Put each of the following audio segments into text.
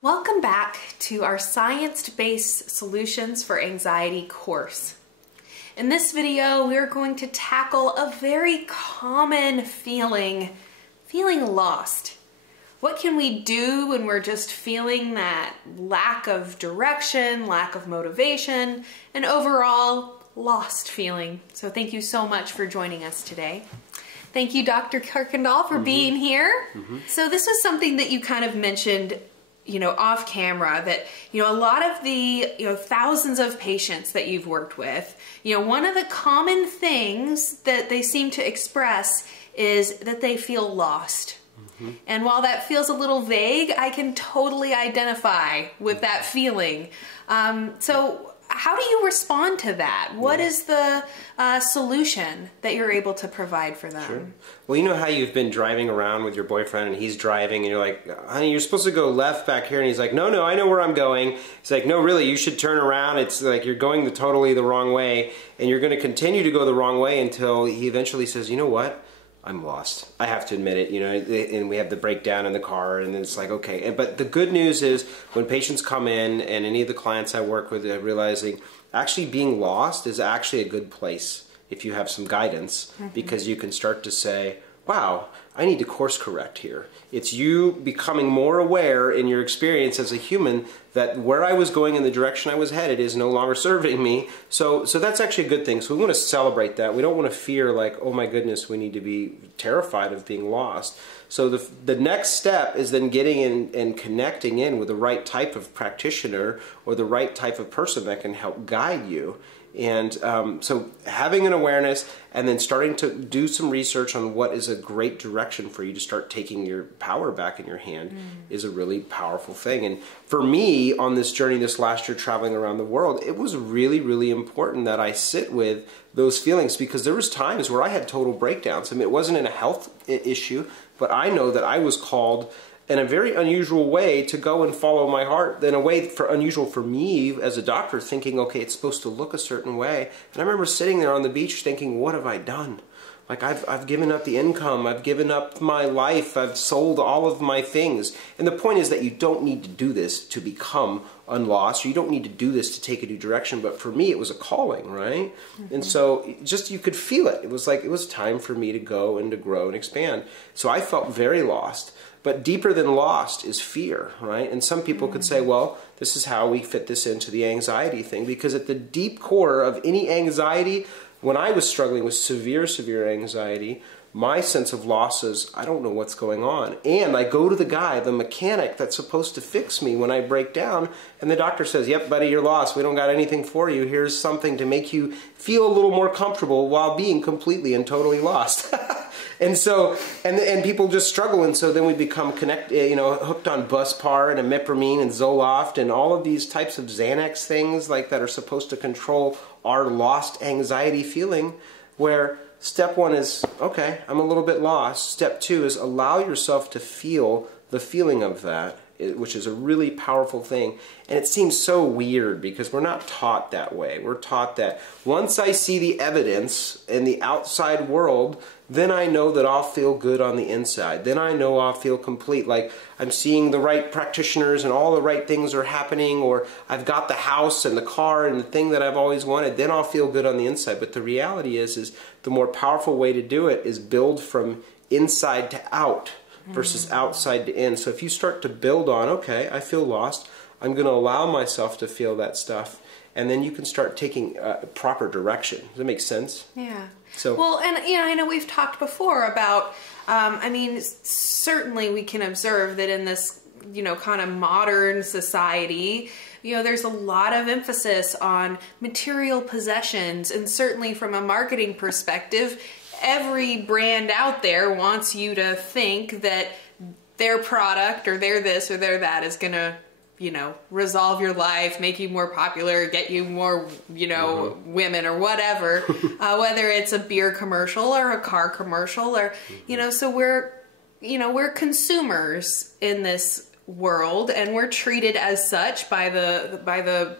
Welcome back to our science-based solutions for anxiety course. In this video, we're going to tackle a very common feeling lost. What can we do when we're just feeling that lack of direction, lack of motivation, and overall lost feeling? So thank you so much for joining us today. Thank you, Dr. Kirkendall, for being here. So this was something that you kind of mentioned, off camera, that, a lot of the, thousands of patients that you've worked with, one of the common things that they seem to express is that they feel lost. And while that feels a little vague, I can totally identify with that feeling. So how do you respond to that? What is the solution that you're able to provide for them? Sure. Well, you know how you've been driving around with your boyfriend and he's driving and you're like, honey, you're supposed to go left back here. And he's like, no, I know where I'm going. He's like, no, really, you should turn around. It's like you're going totally the wrong way, and you're going to continue to go the wrong way until he eventually says, you know what? I'm lost. I have to admit it, and we have the breakdown in the car, and it's like, okay. But the good news is when patients come in, and any of the clients I work with are realizing actually being lost is actually a good place if you have some guidance, because you can start to say, wow, I need to course correct here. It's you becoming more aware in your experience as a human that where I was going in the direction I was headed is no longer serving me. So that's actually a good thing. So we want to celebrate that. We don't want to fear like, oh my goodness, we need to be terrified of being lost. So the next step is then getting in and connecting in with the right type of practitioner or the right type of person that can help guide you. And so having an awareness and then starting to do some research on what is a great direction for you to start taking your power back in your hand is a really powerful thing. And for me on this journey this last year traveling around the world, it was really, really important that I sit with those feelings, because there was times where I had total breakdowns. I mean, it wasn't in a health issue, but I know that I was called in a very unusual way to go and follow my heart, in a way unusual for me as a doctor, thinking, okay, it's supposed to look a certain way. And I remember sitting there on the beach thinking, what have I done? Like I've given up the income, I've given up my life, I've sold all of my things. And the point is that you don't need to do this to become unlost, or you don't need to do this to take a new direction. But for me, it was a calling, right? And so just you could feel it. It was like it was time for me to go and to grow and expand. So I felt very lost. But deeper than lost is fear, right? And some people could say, well, this is how we fit this into the anxiety thing, because at the deep core of any anxiety, when I was struggling with severe anxiety, my sense of loss is, I don't know what's going on. And I go to the guy, the mechanic that's supposed to fix me when I break down, and the doctor says, yep, buddy, you're lost. We don't got anything for you. Here's something to make you feel a little more comfortable while being completely and totally lost. And so, and people just struggle, and so then we become hooked on Buspar and imipramine and Zoloft and all of these types of Xanax things like that are supposed to control our lost anxiety feeling, where step one is, okay, I'm a little bit lost. Step two is allow yourself to feel the feeling of that, which is a really powerful thing. And it seems so weird because we're not taught that way. We're taught that once I see the evidence in the outside world, then I know that I'll feel good on the inside. Then I know I'll feel complete, like I'm seeing the right practitioners and all the right things are happening, or I've got the house and the car and the thing that I've always wanted, then I'll feel good on the inside. But the reality is the more powerful way to do it is build from inside to out versus outside to in. So if you start to build on, okay, I feel lost, I'm going to allow myself to feel that stuff, and then you can start taking proper direction. Does that make sense? Yeah. So, well, and I know we've talked before about, I mean, certainly we can observe that in this, kind of modern society, there's a lot of emphasis on material possessions, and certainly from a marketing perspective, every brand out there wants you to think that their product or their this or their that is going to, resolve your life, make you more popular, get you more, women or whatever, whether it's a beer commercial or a car commercial or, so we're consumers in this world, and we're treated as such by the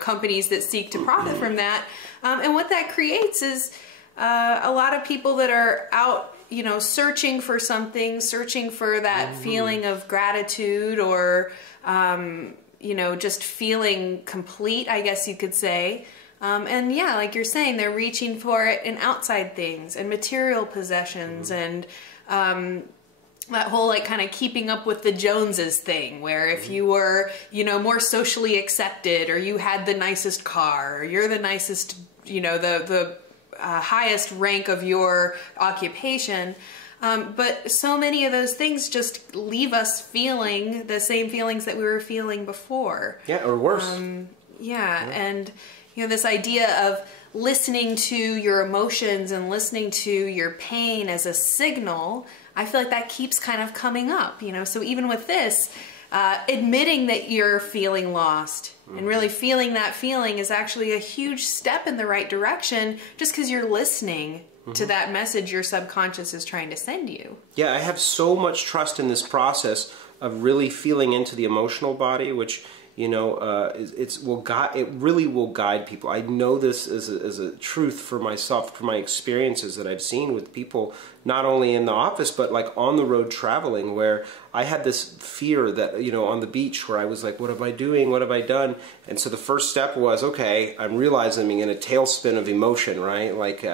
companies that seek to profit from that. And what that creates is a lot of people that are out, you know, searching for something, searching for that feeling of gratitude or, you know, just feeling complete, I guess you could say. And yeah, like you're saying, they're reaching for it in outside things and material possessions and that whole like kind of keeping up with the Joneses thing, where if you were, you know, more socially accepted, or you had the nicest car, or you're the nicest, you know, the highest rank of your occupation. But so many of those things just leave us feeling the same feelings that we were feeling before. Yeah, or worse. Yeah, and you know, this idea of listening to your emotions and listening to your pain as a signal, I feel like that keeps kind of coming up, you know. So even with this, admitting that you're feeling lost and really feeling that feeling is actually a huge step in the right direction, just because you're listening to that message your subconscious is trying to send you. Yeah, I have so much trust in this process of really feeling into the emotional body, which, you know, it really will guide people. I know this as a truth for myself, for my experiences that I've seen with people, not only in the office, but like on the road traveling, where I had this fear that, you know, on the beach where I was like, what am I doing? What have I done? And so the first step was, okay, I'm realizing I'm in a tailspin of emotion, right? Like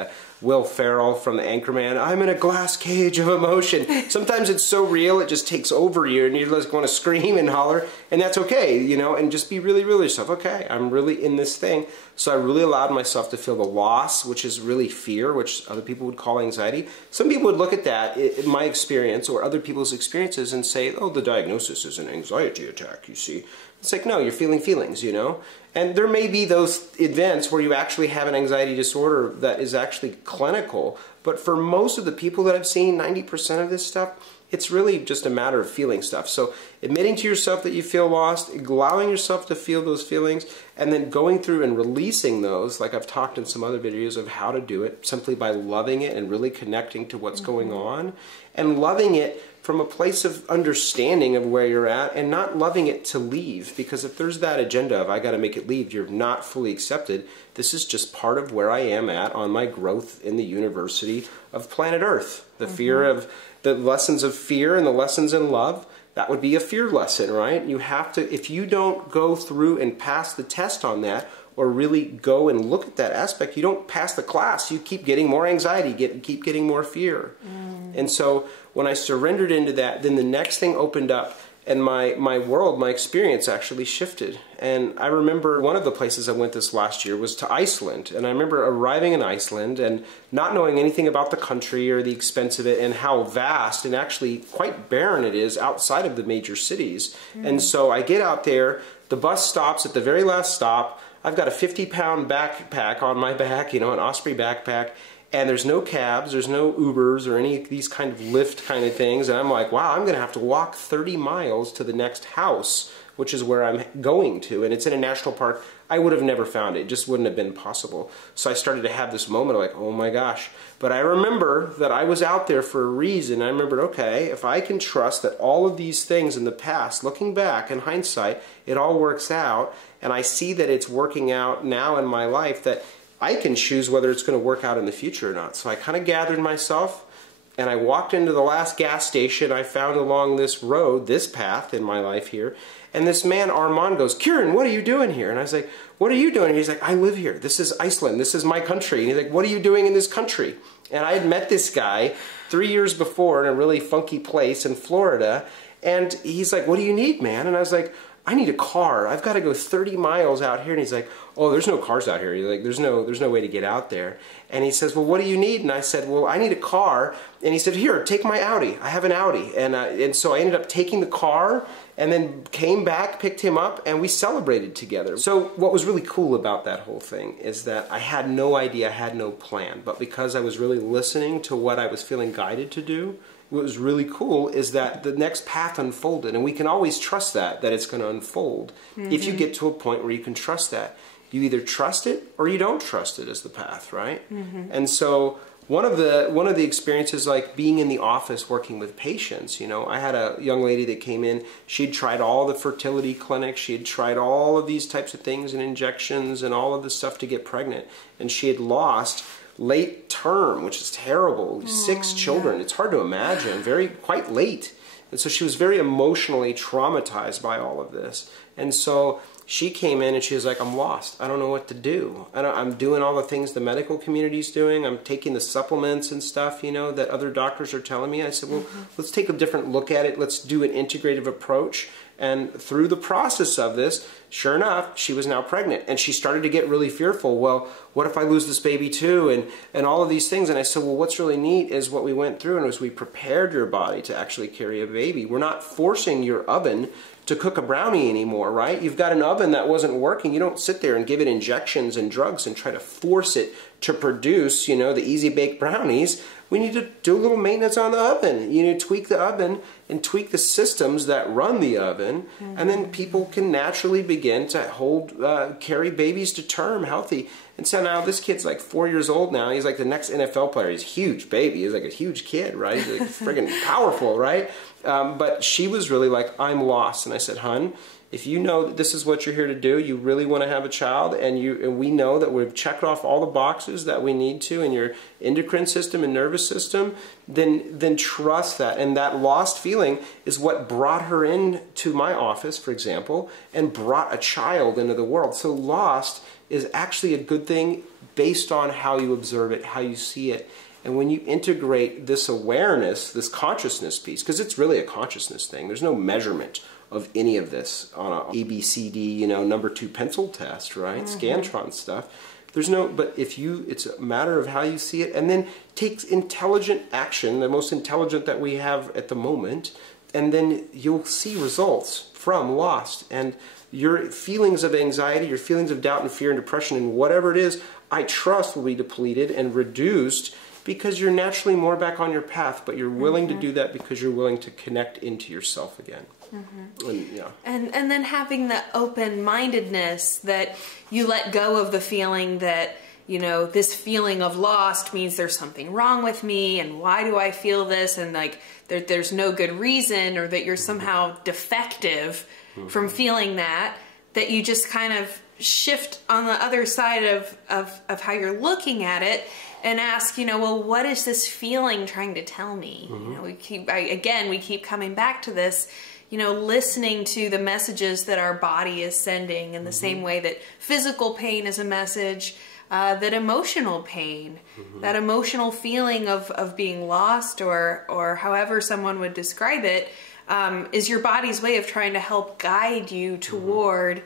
Will Ferrell from The Anchorman, I'm in a glass cage of emotion. Sometimes it's so real, it just takes over you and you just want to scream and holler, and that's okay, you know, and just be really real yourself. Okay, I'm really in this thing. So I really allowed myself to feel the loss, which is really fear, which other people would call anxiety. Some people would look at that, in my experience, or other people's experiences, and say, oh, the diagnosis is an anxiety attack, you see. It's like, no, you're feeling feelings, you know? And there may be those events where you actually have an anxiety disorder that is actually clinical, but for most of the people that I've seen, 90% of this stuff, it's really just a matter of feeling stuff. So admitting to yourself that you feel lost, allowing yourself to feel those feelings, and then going through and releasing those, like I've talked in some other videos of how to do it, simply by loving it and really connecting to what's going on, and loving it from a place of understanding of where you're at, and not loving it to leave. Because if there's that agenda of I got to make it leave, you're not fully accepted. This is just part of where I am at on my growth in the University of Planet Earth. The fear of the lessons of fear and the lessons in love. That would be a fear lesson, right? You have to, if you don't go through and pass the test on that, or really go and look at that aspect, you don't pass the class. You keep getting more anxiety, keep getting more fear. And so when I surrendered into that, then the next thing opened up, and my world, my experience actually shifted. And I remember one of the places I went this last year was to Iceland. And I remember arriving in Iceland and not knowing anything about the country or the expense of it and how vast and actually quite barren it is outside of the major cities. And so I get out there, the bus stops at the very last stop. I've got a 50-pound backpack on my back, you know, an Osprey backpack, and there's no cabs, there's no Ubers or any of these kind of Lyft kind of things, and I'm like, wow, I'm going to have to walk 30 miles to the next house, which is where I'm going to, and it's in a national park. I would have never found it. It just wouldn't have been possible. So I started to have this moment of like, oh my gosh. But I remember that I was out there for a reason. I remembered, okay, if I can trust that all of these things in the past, looking back in hindsight, it all works out, and I see that it's working out now in my life, that I can choose whether it's going to work out in the future or not. So I kind of gathered myself, and I walked into the last gas station I found along this road, this path in my life here. And this man, Armand, goes, Kieran, what are you doing here? And I was like, what are you doing? And he's like, I live here. This is Iceland. This is my country. And he's like, what are you doing in this country? And I had met this guy 3 years before in a really funky place in Florida. And he's like, what do you need, man? And I was like, I need a car. I've got to go 30 miles out here. And he's like, oh, there's no cars out here. He's like, there's no way to get out there. And he says, well, what do you need? And I said, well, I need a car. And he said, here, take my Audi. I have an Audi. And so I ended up taking the car and then came back, picked him up, and we celebrated together. So what was really cool about that whole thing is that I had no idea, I had no plan. But because I was really listening to what I was feeling guided to do, what was really cool is that the next path unfolded, and we can always trust that it's going to unfold if you get to a point where you can trust that. you either trust it or you don't trust it as the path, right? And so one of the experiences, like being in the office working with patients, I had a young lady that came in. She'd tried all the fertility clinics. She had tried all of these types of things and injections and all of this stuff to get pregnant. And she had lost late term, which is terrible. 6 children. It's hard to imagine. Quite late. And so she was very emotionally traumatized by all of this. And so she came in and she was like, I'm lost. I don't know what to do. I'm doing all the things the medical community's doing. I'm taking the supplements and stuff, that other doctors are telling me. I said, well, let's take a different look at it. Let's do an integrative approach. And through the process of this, sure enough, she was now pregnant. And she started to get really fearful. Well, what if I lose this baby too? And all of these things. And I said, well, what's really neat is what we went through, and it was we prepared your body to actually carry a baby. We're not forcing your oven to cook a brownie anymore, right? You've got an oven that wasn't working. You don't sit there and give it injections and drugs and try to force it to produce, the easy baked brownies. We need to do a little maintenance on the oven. You need to tweak the oven and tweak the systems that run the oven, and then people can naturally begin to carry babies to term healthy. And so now this kid's like 4 years old now. He's like the next NFL player. He's a huge baby. He's like a huge kid, right? He's like friggin' powerful, right? But she was really like, I'm lost. And I said, hun, if you know that this is what you're here to do, you really want to have a child, and we know that we've checked off all the boxes that we need to in your endocrine system and nervous system, then trust that. And that lost feeling is what brought her into my office, for example, and brought a child into the world. So lost is actually a good thing based on how you observe it, how you see it. And when you integrate this awareness, this consciousness piece, because it's really a consciousness thing, there's no measurement of any of this on a ABCD, number 2 pencil test, right? Scantron stuff. But it's a matter of how you see it, and then takes intelligent action, the most intelligent that we have at the moment, and then you'll see results from lost. And your feelings of anxiety, your feelings of doubt and fear and depression and whatever it is, I trust will be depleted and reduced, because you're naturally more back on your path, but you're willing to do that because you're willing to connect into yourself again. And then having the open-mindedness that you let go of the feeling that, this feeling of lost means there's something wrong with me, and why do I feel this, and like there's no good reason, or that you're somehow defective from feeling that you just kind of shift on the other side of how you're looking at it, and ask, well, what is this feeling trying to tell me? We keep coming back to this, listening to the messages that our body is sending in the same way that physical pain is a message, that emotional pain, that emotional feeling of being lost, or however someone would describe it, is your body's way of trying to help guide you toward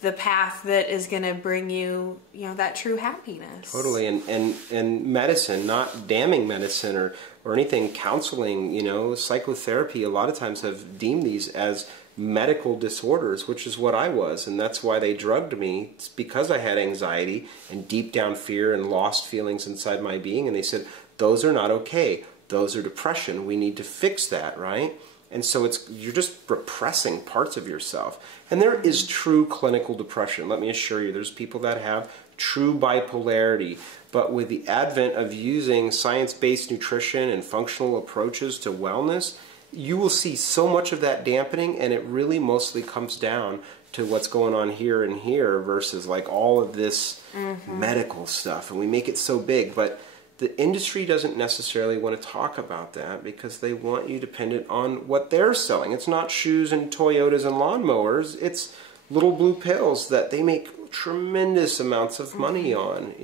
the path that is going to bring you, that true happiness. Totally. And medicine, not damning medicine or anything, counseling, psychotherapy, a lot of times have deemed these as medical disorders, which is what I was. And that's why they drugged me. It's because I had anxiety and deep down fear and lost feelings inside my being. And they said, those are not okay. Those are depression. We need to fix that, right? And so you're just repressing parts of yourself. And there is true clinical depression. Let me assure you, there's people that have true bipolarity. But with the advent of using science-based nutrition and functional approaches to wellness, you will see so much of that dampening, and it really mostly comes down to what's going on here and here versus like all of this medical stuff. And we make it so big, but the industry doesn't necessarily want to talk about that because they want you dependent on what they're selling. It's not shoes and Toyotas and lawnmowers. It's little blue pills that they make tremendous amounts of money on.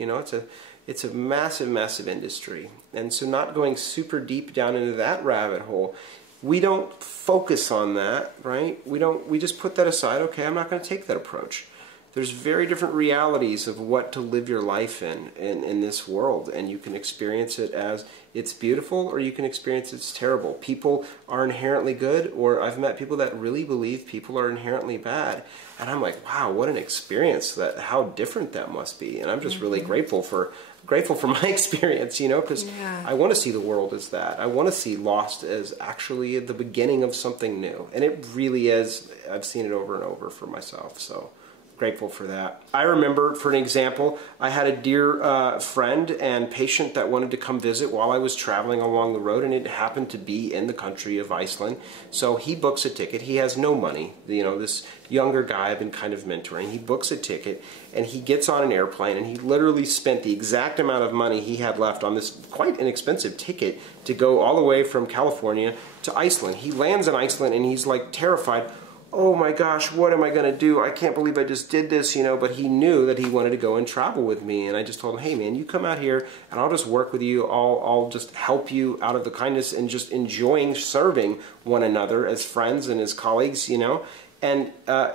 It's a massive, massive industry. And so not going super deep down into that rabbit hole, we don't focus on that, right? We just put that aside. Okay, I'm not going to take that approach. There's very different realities of what to live your life in this world, and you can experience it as it's beautiful, or you can experience it's terrible. People are inherently good, or I've met people that really believe people are inherently bad, and I'm like, wow, what an experience! How different that must be, and I'm just really grateful for my experience, because I want to see the world as that. I want to see lost as actually the beginning of something new, and it really is. I've seen it over and over for myself, so. grateful for that. I remember, for an example, I had a dear friend and patient that wanted to come visit while I was traveling along the road, and it happened to be in the country of Iceland. So he books a ticket. He has no money. You know, this younger guy I've been kind of mentoring. He books a ticket, and he gets on an airplane, and he literally spent the exact amount of money he had left on this quite inexpensive ticket to go all the way from California to Iceland. He lands in Iceland, and he's like terrified. Oh my gosh, what am I going to do? I can't believe I just did this, you know, but he knew that he wanted to go and travel with me. And I just told him, hey man, you come out here and I'll just work with you. I'll just help you out of the kindness and just enjoying serving one another as friends and as colleagues, you know. And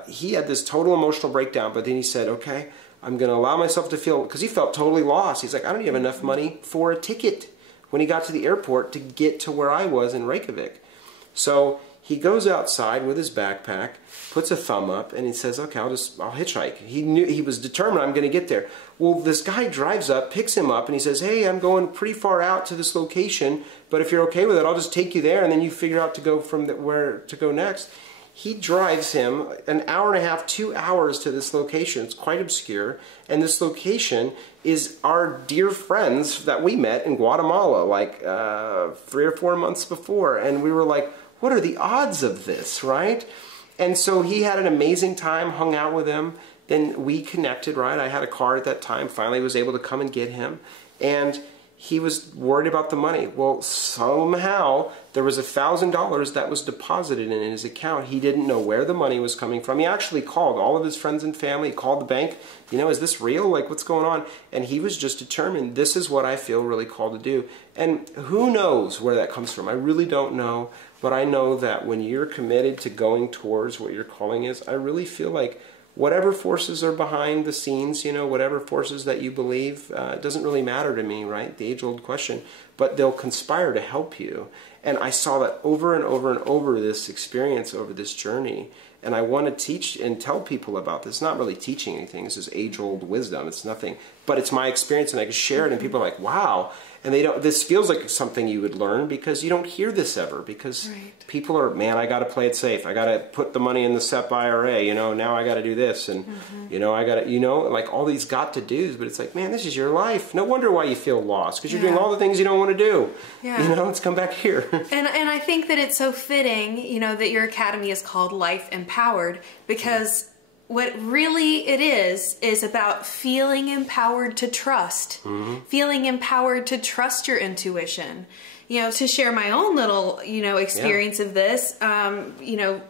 he had this total emotional breakdown, but then he said, okay, I'm going to allow myself to feel, because he felt totally lost. He's like, I don't even have enough money for a ticket when he got to the airport to get to where I was in Reykjavik. So he goes outside with his backpack, puts a thumb up, and he says, okay, I'll hitchhike. He was determined, I'm going to get there. Well, this guy drives up, picks him up, and he says, hey, I'm going pretty far out to this location, but if you're okay with it, I'll just take you there, and then you figure out to go from where to go next. He drives him an hour and a half, 2 hours to this location. It's quite obscure. And this location is our dear friends that we met in Guatemala like 3 or 4 months before. And we were like, what are the odds of this, right? And so he had an amazing time, hung out with him. Then we connected, right? I had a car at that time. Finally was able to come and get him. And he was worried about the money. Well, somehow there was $1,000 that was deposited in his account. He didn't know where the money was coming from. He actually called all of his friends and family, called the bank. You know, is this real? Like, what's going on? And he was just determined, this is what I feel really called to do. And who knows where that comes from? I really don't know. But I know that when you're committed to going towards what your calling is, I really feel like whatever forces are behind the scenes, you know, whatever forces that you believe, it doesn't really matter to me, right? The age-old question. But they'll conspire to help you. And I saw that over and over and over this experience, over this journey. And I want to teach and tell people about this. It's not really teaching anything. This is age-old wisdom. It's nothing. But it's my experience, and I can share it, and people are like, wow. And they don't. This feels like something you would learn because you don't hear this ever. Because people are, man, I got to play it safe. I got to put the money in the SEP IRA. You know, now I got to do this, and you know, I got to, you know, like all these got to dos. But it's like, man, this is your life. No wonder why you feel lost, because you're doing all the things you don't want to do. You know, let's come back here. And I think that it's so fitting, you know, that your academy is called Life Empowered, because what really it is about feeling empowered to trust, feeling empowered to trust your intuition. You know, to share my own little, you know, experience of this, you know,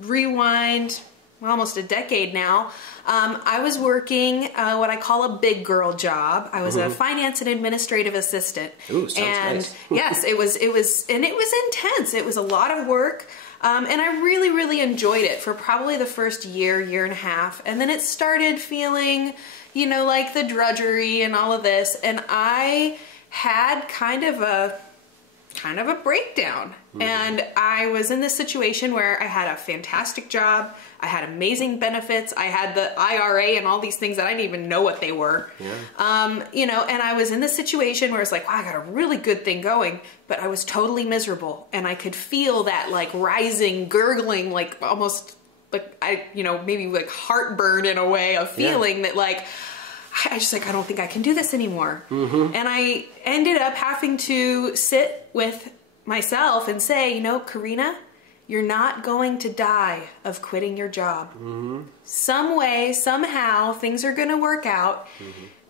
rewind almost a decade now. I was working what I call a big girl job. I was a finance and administrative assistant. Ooh, sounds nice. Yes, it was intense. It was a lot of work. And I really, really enjoyed it for probably the first year and a half. And then it started feeling, you know, like the drudgery and all of this. And I had kind of a breakdown. And I was in this situation where I had a fantastic job. I had amazing benefits. I had the IRA and all these things that I didn't even know what they were. You know, and I was in this situation where it's like, wow, I got a really good thing going, but I was totally miserable. And I could feel that like rising, gurgling, like almost like, you know, maybe like heartburn in a way of feeling that like, I just like, I don't think I can do this anymore. And I ended up having to sit with myself and say, you know, Karina, you're not going to die of quitting your job. Some way, somehow, things are going to work out,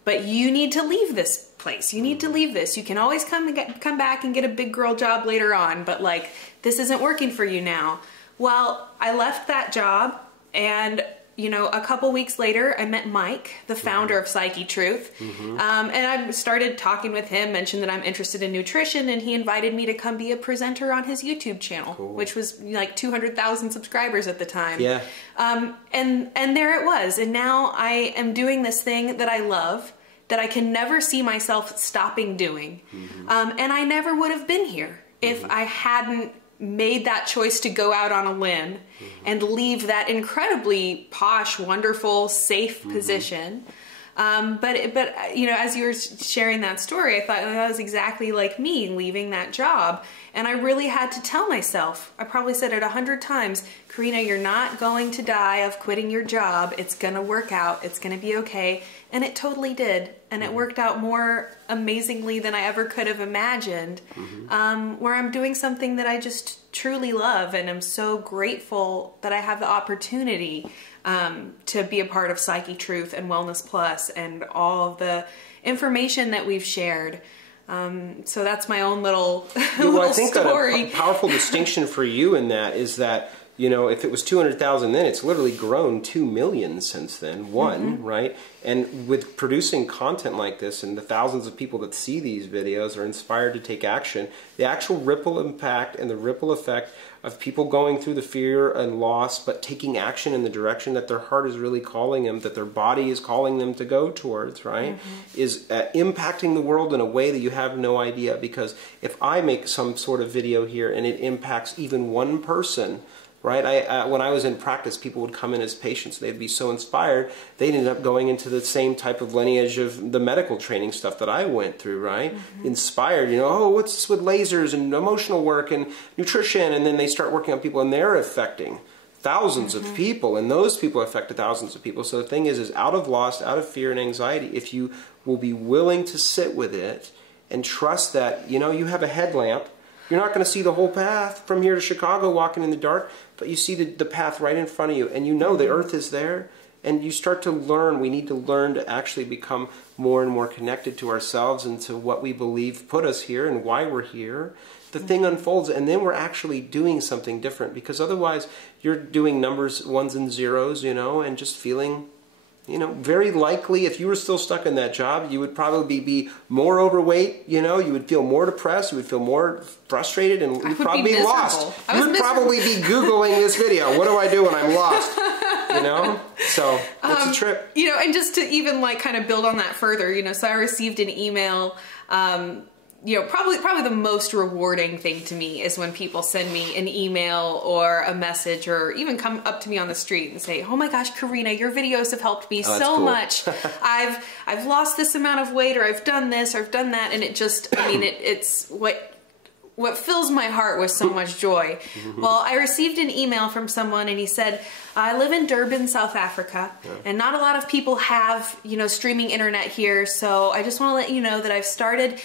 but you need to leave this place. You need to leave this. You can always come back and get a big girl job later on, but like, this isn't working for you now. Well, I left that job, and you know, a couple weeks later, I met Mike, the founder of Psyche Truth, and I started talking with him, mentioned that I'm interested in nutrition, and he invited me to come be a presenter on his YouTube channel, which was like 200,000 subscribers at the time. And there it was, and now I am doing this thing that I love, that I can never see myself stopping doing, and I never would have been here if I hadn't made that choice to go out on a limb and leave that incredibly posh, wonderful, safe position But you know, as you were sharing that story, I thought that was exactly like me leaving that job. And I really had to tell myself, I probably said it 100 times, Karina, you're not going to die of quitting your job. It's gonna work out. It's gonna be okay. And it totally did. And it worked out more amazingly than I ever could have imagined. Where I'm doing something that I just truly love, and I'm so grateful that I have the opportunity to be a part of Psyche Truth and Wellness Plus and all of the information that we've shared. So that's my own little, little I think story. A powerful distinction for you in that is that, you know, if it was 200,000 then, it's literally grown 2 million since then, right? And with producing content like this and the thousands of people that see these videos are inspired to take action, the actual ripple impact and the ripple effect of people going through the fear and loss but taking action in the direction that their heart is really calling them, that their body is calling them to go towards, right, is impacting the world in a way that you have no idea. Because if I make some sort of video here and it impacts even one person, right? When I was in practice, people would come in as patients. They'd be so inspired, they'd end up going into the same type of lineage of the medical training stuff that I went through, right? Inspired, you know, oh, what's this with lasers and emotional work and nutrition? And then they start working on people and they're affecting thousands of people, and those people affected thousands of people. So the thing is out of loss, out of fear and anxiety, if you will be willing to sit with it and trust that, you know, you have a headlamp. You're not going to see the whole path from here to Chicago walking in the dark, but you see the path right in front of you, and you know the earth is there, and you start to learn. We need to learn to actually become more and more connected to ourselves and to what we believe put us here and why we're here. The thing unfolds, and then we're actually doing something different, because otherwise you're doing numbers, ones and zeros, you know, and just feeling, you know, very likely if you were still stuck in that job, you would probably be more overweight, you know, you would feel more depressed, you would feel more frustrated, and you'd probably be lost. You would probably be Googling this video. What do I do when I'm lost? You know? So, it's a trip. You know, and just to even like kind of build on that further, you know, so I received an email, you know, probably the most rewarding thing to me is when people send me an email or a message, or even come up to me on the street and say, oh my gosh, Karina, your videos have helped me so much. I've lost this amount of weight, or I've done this, or I've done that. And it just, I mean, it's what fills my heart with so much joy. Well, I received an email from someone, and he said, I live in Durban, South Africa, and not a lot of people have, you know, streaming internet here, so I just want to let you know that I've started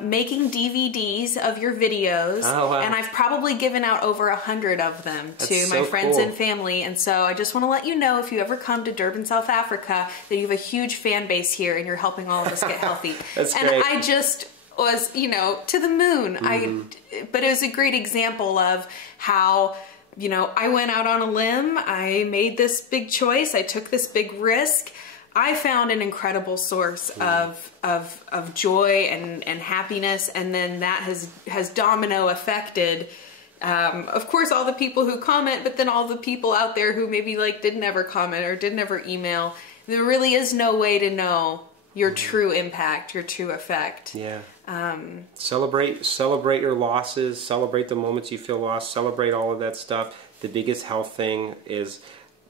making DVDs of your videos, and I've probably given out over 100 of them to my friends and family, and so I just want to let you know, if you ever come to Durban, South Africa, that you have a huge fan base here, and you're helping all of us get healthy. That's and great. I just was, you know, to the moon. But it was a great example of how, you know, I went out on a limb, I made this big choice, I took this big risk, I found an incredible source of joy and happiness, and then that has domino affected, of course, all the people who comment, but then all the people out there who maybe like didn't ever comment or didn't ever email. There really is no way to know your true impact, your true effect. Yeah. Celebrate your losses, celebrate the moments you feel lost, celebrate all of that stuff. The biggest health thing is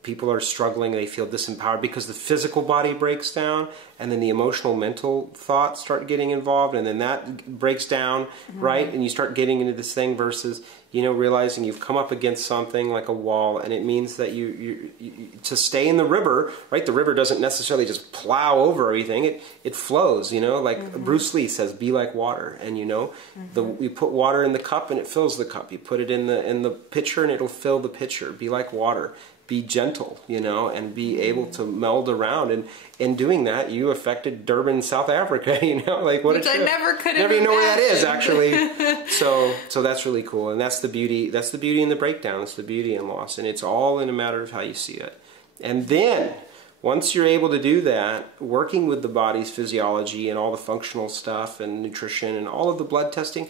people are struggling, they feel disempowered because the physical body breaks down, and then the emotional, mental thoughts start getting involved, and then that breaks down, right? And you start getting into this thing versus, you know, realizing you've come up against something like a wall, and it means that you to stay in the river, right? The river doesn't necessarily just plow over everything. It flows, you know, like Bruce Lee says, be like water. And you know, you put water in the cup and it fills the cup. You put it in the pitcher and it'll fill the pitcher. Be like water. Be gentle, you know, and be able to meld around. And in doing that, you affected Durban, South Africa, you know, like what Which I never could have never even know where that is, imagined. actually. So that's really cool. And that's the beauty. That's the beauty in the breakdown. It's the beauty in loss. And it's all in a matter of how you see it. And then once you're able to do that, working with the body's physiology and all the functional stuff and nutrition and all of the blood testing,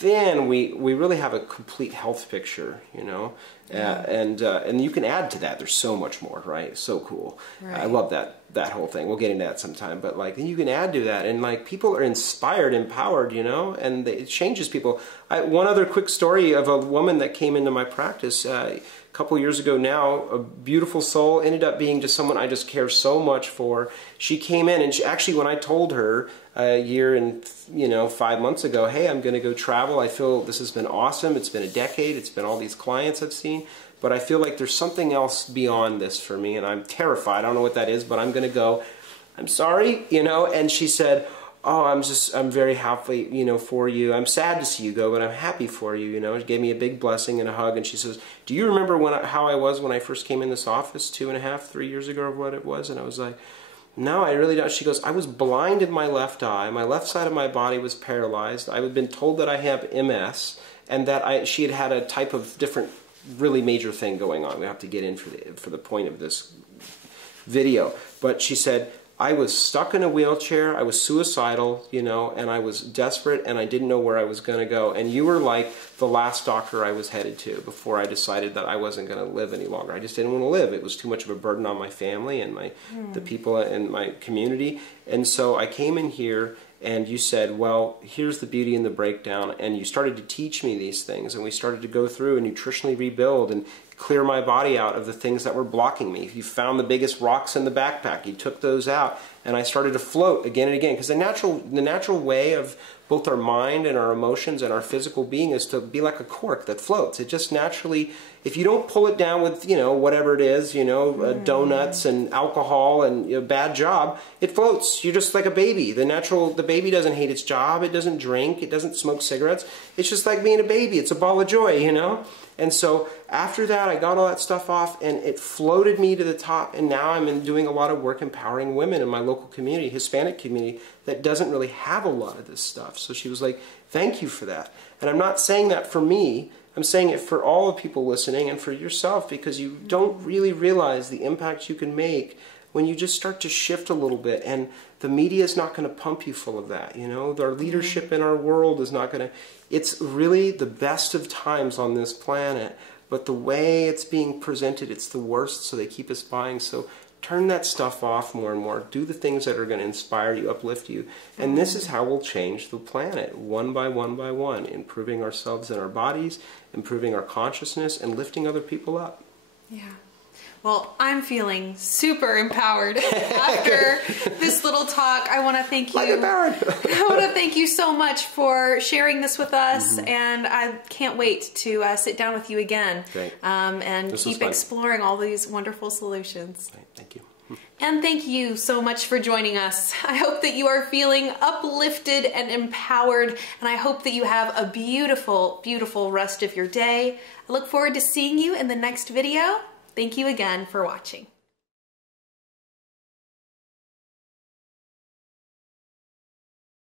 then we really have a complete health picture, you know, and you can add to that. There's so much more, right? So cool. Right. I love that whole thing. We'll get into that sometime, but like then you can add to that, and like people are inspired, empowered, you know, and it changes people. One other quick story of a woman that came into my practice a couple years ago now, a beautiful soul, ended up being just someone I just care so much for. She came in and she, actually when I told her a year and 5 months ago, hey, I'm going to go travel. I feel this has been awesome. It's been a decade. It's been all these clients I've seen. But I feel like there's something else beyond this for me, and I'm terrified. I don't know what that is, but I'm going to go. I'm sorry, and she said, oh, I'm very happy, for you. I'm sad to see you go, but I'm happy for you, She gave me a big blessing and a hug, and she says, do you remember how I was when I first came in this office 2.5, 3 years ago, or what it was? And I was like, no, I really don't. She goes, I was blind in my left eye. My left side of my body was paralyzed. I had been told that I have MS, and that she had a type of different, really major thing going on. We have to get in for the point of this video. But she said, I was stuck in a wheelchair, I was suicidal, and I was desperate, and I didn't know where I was going to go. And you were like the last doctor I was headed to before I decided that I wasn't going to live any longer. I just didn't want to live. It was too much of a burden on my family and the people in my community. And so I came in here, and you said, well, here's the beauty in the breakdown. And you started to teach me these things, and we started to go through and nutritionally rebuild and clear my body out of the things that were blocking me. You found the biggest rocks in the backpack, you took those out, and I started to float again and again. Because the natural way of both our mind and our emotions and our physical being is to be like a cork that floats. It just naturally, if you don't pull it down with, whatever it is, donuts and alcohol and a bad job, it floats. You're just like a baby. The baby doesn't hate its job. It doesn't drink. It doesn't smoke cigarettes. It's just like being a baby. It's a ball of joy, And so after that, I got all that stuff off, and it floated me to the top, and now I'm doing a lot of work empowering women in my local community, Hispanic community, that doesn't really have a lot of this stuff. So she was like, thank you for that. And I'm not saying that for me, I'm saying it for all the people listening and for yourself, because you don't really realize the impact you can make when you just start to shift a little bit. And the media is not going to pump you full of that, Our leadership in our world is not going to. It's really the best of times on this planet, but the way it's being presented, it's the worst, so they keep us buying. So turn that stuff off more and more. Do the things that are going to inspire you, uplift you. And this is how we'll change the planet, one by one by one, improving ourselves and our bodies, improving our consciousness, and lifting other people up. Yeah. Well, I'm feeling super empowered after this little talk. I want to thank you. I want to thank you so much for sharing this with us, and I can't wait to sit down with you again and keep exploring all these wonderful solutions. Right. Thank you. And thank you so much for joining us. I hope that you are feeling uplifted and empowered, and I hope that you have a beautiful, beautiful rest of your day. I look forward to seeing you in the next video. Thank you again for watching.